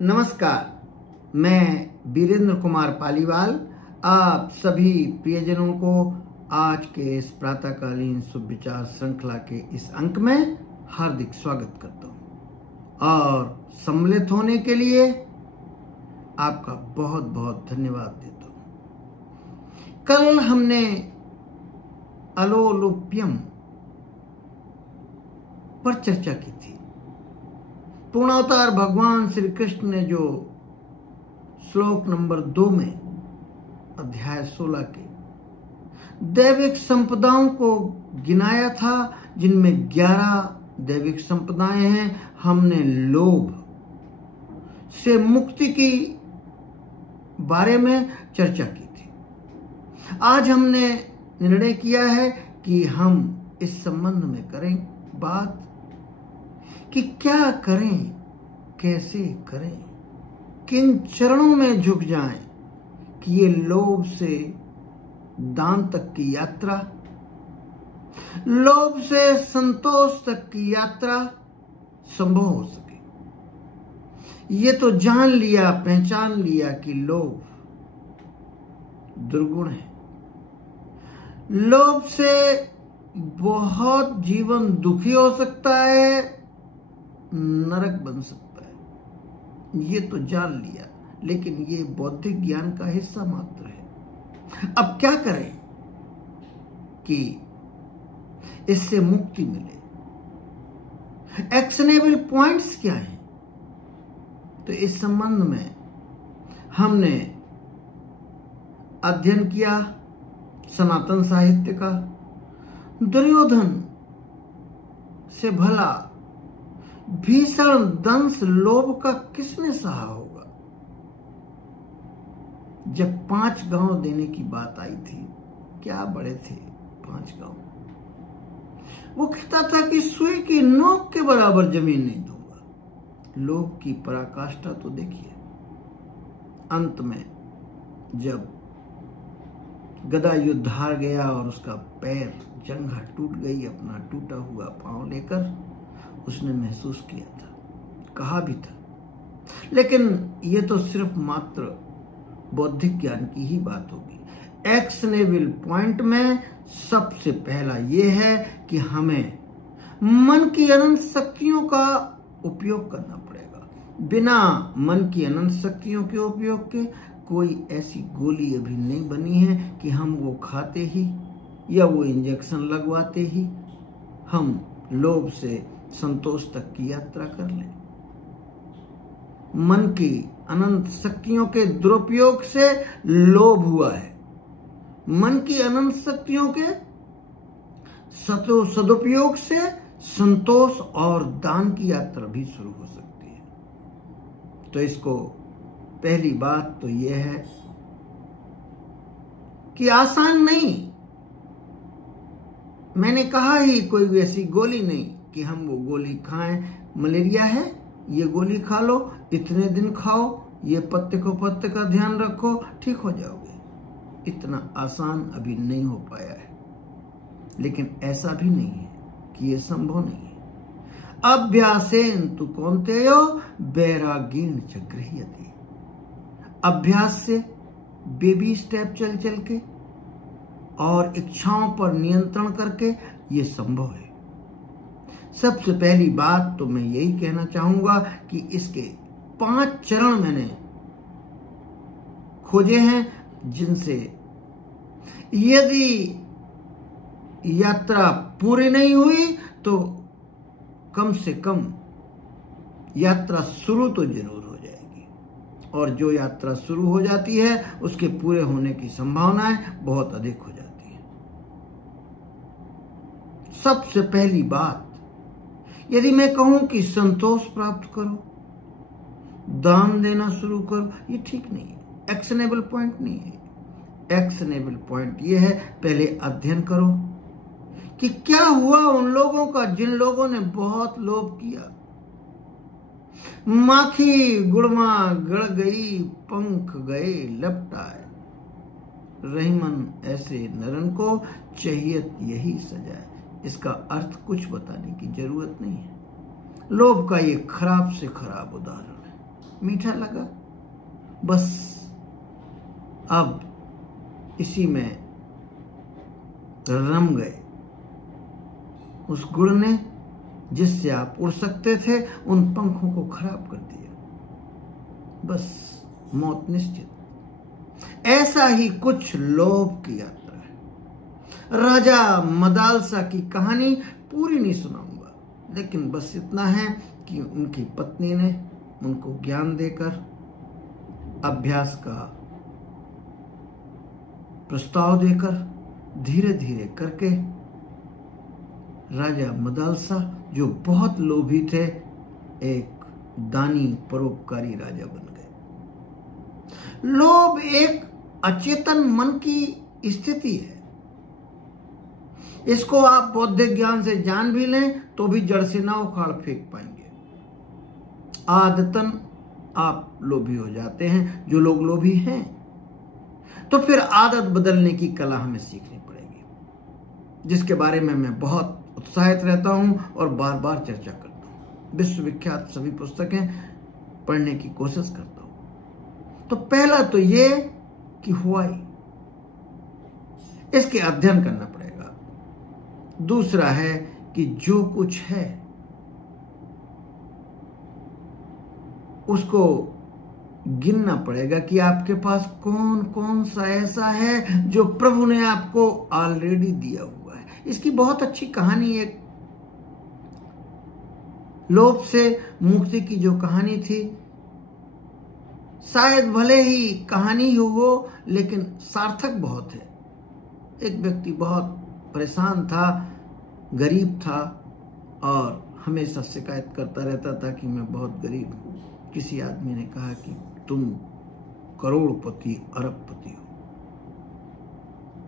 नमस्कार, मैं वीरेंद्र कुमार पालीवाल आप सभी प्रियजनों को आज के इस प्रातःकालीन शुभ विचार श्रृंखला के इस अंक में हार्दिक स्वागत करता हूं और सम्मिलित होने के लिए आपका बहुत बहुत धन्यवाद देता हूं। कल हमने अलोलुप्यम पर चर्चा की थी। पूर्णावतार भगवान श्री कृष्ण ने जो श्लोक नंबर 2 में अध्याय 16 के दैविक संपदाओं को गिनाया था, जिनमें 11 दैविक संपदाएं हैं। हमने लोभ से मुक्ति की बारे में चर्चा की थी। आज हमने निर्णय किया है कि हम इस संबंध में करें बात कि क्या करें, कैसे करें, किन चरणों में झुक जाएं कि ये लोभ से दान तक की यात्रा, लोभ से संतोष तक की यात्रा संभव हो सके। ये तो जान लिया, पहचान लिया कि लोभ दुर्गुण है। लोभ से बहुत जीवन दुखी हो सकता है, नरक बन सकता है। ये तो जान लिया, लेकिन ये बौद्धिक ज्ञान का हिस्सा मात्र है। अब क्या करें कि इससे मुक्ति मिले? एक्शनेबल पॉइंट्स क्या हैं? तो इस संबंध में हमने अध्ययन किया सनातन साहित्य का। दुर्योधन से भला भीषण दंश लोभ का किसने सहा होगा? जब 5 गांव देने की बात आई थी, क्या बड़े थे 5 गांव, वो कहता था कि सुई की नोक के बराबर जमीन नहीं दूंगा। लोभ की पराकाष्ठा तो देखिए। अंत में जब गदा युद्ध हार गया और उसका पैर जंघा टूट गई, अपना टूटा हुआ पांव लेकर, उसने महसूस किया था, कहा भी था। लेकिन ये तो सिर्फ मात्र बौद्धिक ज्ञान की ही बात होगी। एक्शनेबल पॉइंट में सबसे पहला ये है कि हमें मन की अनंत शक्तियों का उपयोग करना पड़ेगा। बिना मन की अनंत शक्तियों के उपयोग के कोई ऐसी गोली अभी नहीं बनी है कि हम वो खाते ही या वो इंजेक्शन लगवाते ही हम लोभ से संतोष तक की यात्रा कर लें। मन की अनंत शक्तियों के दुरुपयोग से लोभ हुआ है। मन की अनंत शक्तियों के सदुपयोग से संतोष और दान की यात्रा भी शुरू हो सकती है। तो इसको पहली बात तो यह है कि आसान नहीं, मैंने कहा ही कोई वैसी गोली नहीं कि हम वो गोली खाएं। मलेरिया है, ये गोली खा लो, इतने दिन खाओ, ये पत्ते को पत्ते का ध्यान रखो, ठीक हो जाओगे। इतना आसान अभी नहीं हो पाया है, लेकिन ऐसा भी नहीं है कि ये संभव नहीं है। अभ्यासेन तु कौन्तेयो वैराग्येण च गृह्यते। अभ्यास से बेबी स्टेप चल चल के और इच्छाओं पर नियंत्रण करके ये संभव है। सबसे पहली बात तो मैं यही कहना चाहूंगा कि इसके 5 चरण मैंने खोजे हैं, जिनसे यदि यात्रा पूरी नहीं हुई तो कम से कम यात्रा शुरू तो जरूर हो जाएगी, और जो यात्रा शुरू हो जाती है उसके पूरे होने की संभावनाएं बहुत अधिक हो जाती है। सबसे पहली बात, यदि मैं कहूं कि संतोष प्राप्त करो, दान देना शुरू करो, ये ठीक नहीं है। एक्शनेबल पॉइंट नहीं है। एक्शनेबल पॉइंट ये है, पहले अध्ययन करो कि क्या हुआ उन लोगों का जिन लोगों ने बहुत लोभ किया। माखी गुड़मा गड़ गई, पंख गए लपटाए, रहीमन ऐसे नरन को चाहिए यही सजाए। इसका अर्थ कुछ बताने की जरूरत नहीं है। लोभ का ये खराब से खराब उदाहरण है। मीठा लगा, बस अब इसी में रम गए। उस गुण ने जिससे आप उड़ सकते थे उन पंखों को खराब कर दिया, बस मौत निश्चित। ऐसा ही कुछ लोभ की यात्रा है। राजा मदालसा की कहानी पूरी नहीं सुनाऊंगा, लेकिन बस इतना है कि उनकी पत्नी ने उनको ज्ञान देकर अभ्यास का प्रस्ताव देकर धीरे धीरे करके राजा मदालसा, जो बहुत लोभी थे, एक दानी परोपकारी राजा बन गए। लोभ एक अचेतन मन की स्थिति है। इसको आप बौद्धिक ज्ञान से जान भी लें तो भी जड़ से ना उखाड़ फेंक पाएंगे। आदतन आप लोभी हो जाते हैं। जो लोग लोभी हैं तो फिर आदत बदलने की कला हमें सीखनी पड़ेगी, जिसके बारे में मैं बहुत उत्साहित रहता हूं और बार बार चर्चा करता हूं। विश्वविख्यात सभी पुस्तकें पढ़ने की कोशिश करता हूं। तो पहला तो ये कि हुआई, इसके अध्ययन करना पड़ेगा। दूसरा है कि जो कुछ है उसको गिनना पड़ेगा कि आपके पास कौन कौन सा ऐसा है जो प्रभु ने आपको ऑलरेडी दिया हुआ है। इसकी बहुत अच्छी कहानी, एक लोभ से मुक्ति की जो कहानी थी, शायद भले ही कहानी हो लेकिन सार्थक बहुत है। एक व्यक्ति बहुत परेशान था, गरीब था और हमेशा शिकायत करता रहता था कि मैं बहुत गरीब हूं। किसी आदमी ने कहा कि तुम करोड़पति अरबपति हो।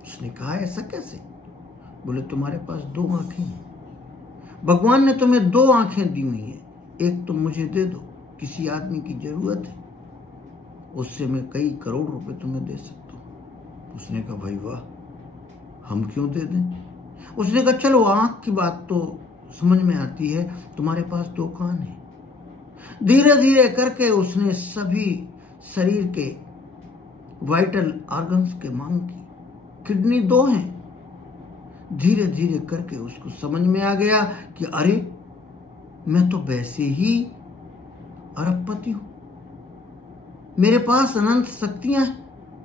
उसने कहा ऐसा कैसे? बोले तुम्हारे पास 2 आंखें हैं, भगवान ने तुम्हें 2 आंखें दी हुई हैं, एक तुम मुझे दे दो, किसी आदमी की जरूरत है, उससे मैं कई करोड़ रुपए तुम्हें दे सकता हूं। उसने कहा भाई वाह, हम क्यों दे दें? उसने कहा चलो आंख की बात तो समझ में आती है, तुम्हारे पास 2 कान हैं। धीरे धीरे करके उसने सभी शरीर के वाइटल ऑर्गन्स के मांग की। किडनी 2 हैं। धीरे धीरे करके उसको समझ में आ गया कि अरे मैं तो वैसे ही अरबपति हूं, मेरे पास अनंत शक्तियां हैं,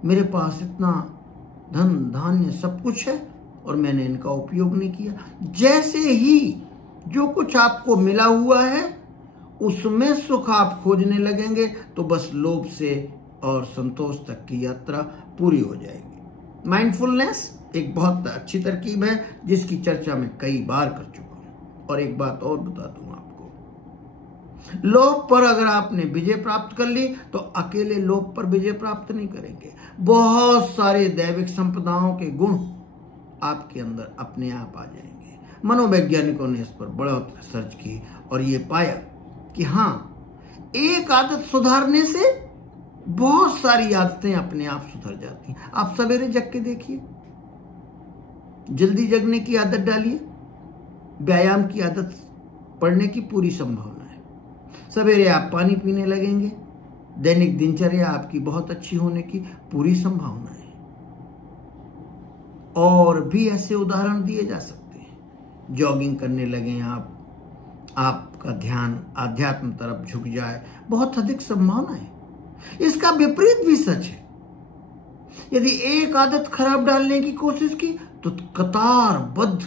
मेरे पास इतना धन धान्य सब कुछ है और मैंने इनका उपयोग नहीं किया। जैसे ही जो कुछ आपको मिला हुआ है उसमें सुख आप खोजने लगेंगे तो बस लोभ से और संतोष तक की यात्रा पूरी हो जाएगी। माइंडफुलनेस एक बहुत अच्छी तरकीब है जिसकी चर्चा मैं कई बार कर चुका हूं। और एक बात और बता दूं आपको, लोभ पर अगर आपने विजय प्राप्त कर ली तो अकेले लोभ पर विजय प्राप्त नहीं करेंगे। बहुत सारे दैविक संपदाओं के गुण आपके अंदर अपने आप आ जाएंगे। मनोवैज्ञानिकों ने इस पर बहुत रिसर्च की और ये पाया कि हाँ, एक आदत सुधारने से बहुत सारी आदतें अपने आप सुधर जाती हैं। आप सवेरे जग के देखिए, जल्दी जगने की आदत डालिए, व्यायाम की आदत पड़ने की पूरी संभावना है। सवेरे आप पानी पीने लगेंगे, दैनिक दिनचर्या आपकी बहुत अच्छी होने की पूरी संभावना है। और भी ऐसे उदाहरण दिए जा सकते हैं। जॉगिंग करने लगे आप, आपका ध्यान आध्यात्म तरफ झुक जाए, बहुत अधिक संभावना है। इसका विपरीत भी सच है। यदि एक आदत खराब डालने की कोशिश की तो कतारबद्ध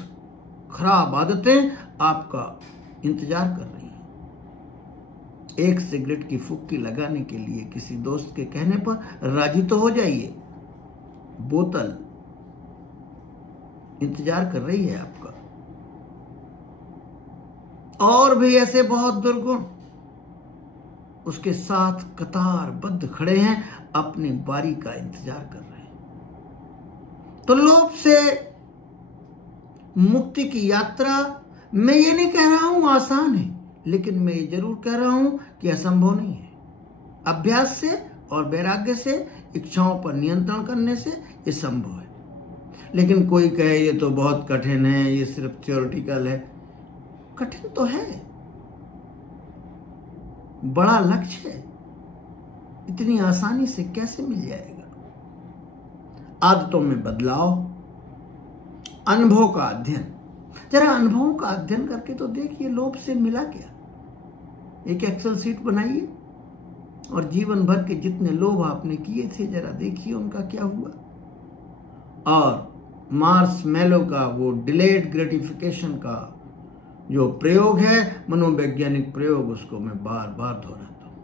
खराब आदतें आपका इंतजार कर रही हैं। एक सिगरेट की फुक्की लगाने के लिए किसी दोस्त के कहने पर राजी तो हो जाइए, बोतल इंतजार कर रही है आपका। और भी ऐसे बहुत दुर्गुण उसके साथ कतारबद्ध खड़े हैं, अपनी बारी का इंतजार कर रहे हैं। तो लोभ से मुक्ति की यात्रा, मैं ये नहीं कह रहा हूं आसान है, लेकिन मैं ये जरूर कह रहा हूं कि असंभव नहीं है। अभ्यास से और वैराग्य से, इच्छाओं पर नियंत्रण करने से ये संभव है। लेकिन कोई कहे ये तो बहुत कठिन है, ये सिर्फ थ्योरेटिकल है। कठिन तो है, बड़ा लक्ष्य है, इतनी आसानी से कैसे मिल जाएगा? आदतों में बदलाव, अनुभव का अध्ययन। जरा अनुभवों का अध्ययन करके तो देखिए लोभ से मिला क्या। एक एक्सेल शीट बनाइए और जीवन भर के जितने लोभ आपने किए थे जरा देखिए उनका क्या हुआ। और मार्शमैलो का वो डिलेड ग्रेटिफिकेशन का जो प्रयोग है, मनोवैज्ञानिक प्रयोग, उसको मैं बार बार दोहराता हूं।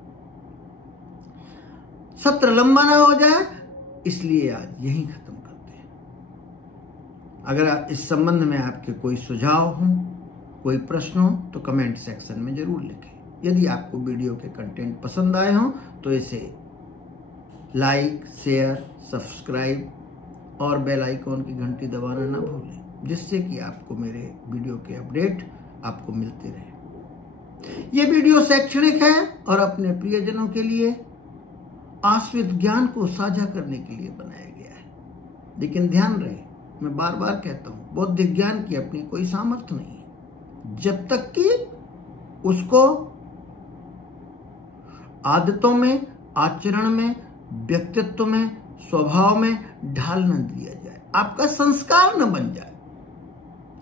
सत्र लंबा ना हो जाए इसलिए आज यहीं खत्म करते हैं। अगर इस संबंध में आपके कोई सुझाव हो, कोई प्रश्न हो तो कमेंट सेक्शन में जरूर लिखें। यदि आपको वीडियो के कंटेंट पसंद आए हों तो इसे लाइक, शेयर, सब्सक्राइब और बेल आइकॉन की घंटी दबाना ना भूलें, जिससे कि आपको मेरे वीडियो के अपडेट आपको मिलते रहे। ये वीडियो शैक्षणिक है और अपने प्रियजनों के लिए आश्रित ज्ञान को साझा करने के लिए बनाया गया है। लेकिन ध्यान रहे, मैं बार बार कहता हूं, बौद्धिक ज्ञान की अपनी कोई सामर्थ्य नहीं है जब तक कि उसको आदतों में, आचरण में, व्यक्तित्व में, स्वभाव में ढाल न दिया जाए, आपका संस्कार न बन जाए,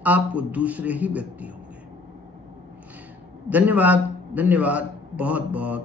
आप वो दूसरे ही व्यक्ति होंगे। धन्यवाद, धन्यवाद, बहुत बहुत।